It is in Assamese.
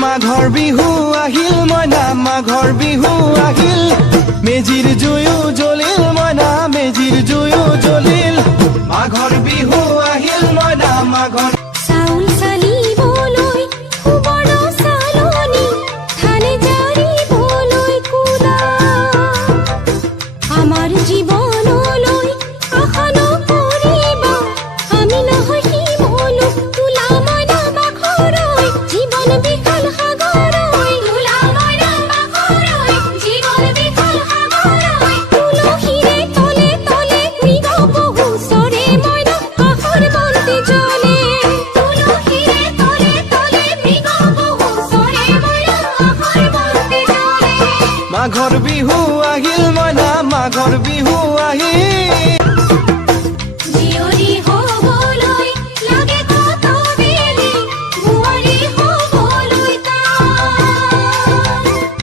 মাঘৰ বিহু আহিল মইনা মাঘৰ বিহু আহিল মেজিৰ জুয়ো জ্বলিল মইনা মেজিৰ জুয়ো জ্বলিল মাঘৰ বিহু আহিল মইনা মাঘৰ চাউল চালিবলৈ সুবৰ্ণ চালনি ধানে জাৰিবলৈ কুলা আমাৰ জীৱনলৈ আশা নকৰিবা আমি নহয় শিমলু তোলা মইনা বাখৰৈ জীৱন বিশাল সাগৰৈ তোলা মইনা বাখৰৈ জীৱন বিশাল সাগৰৈ তুলসীৰে তলে তলে মৃগ পহু চৰে মইনা আশাৰ বন্তি জ্বলে তুলসীৰে তলে তলে মৃগ পহু চৰে মইনা আশাৰ বন্তি জ্বলে মাঘৰ বিহু আহিল মইনা মাঘৰ বিহু আহিল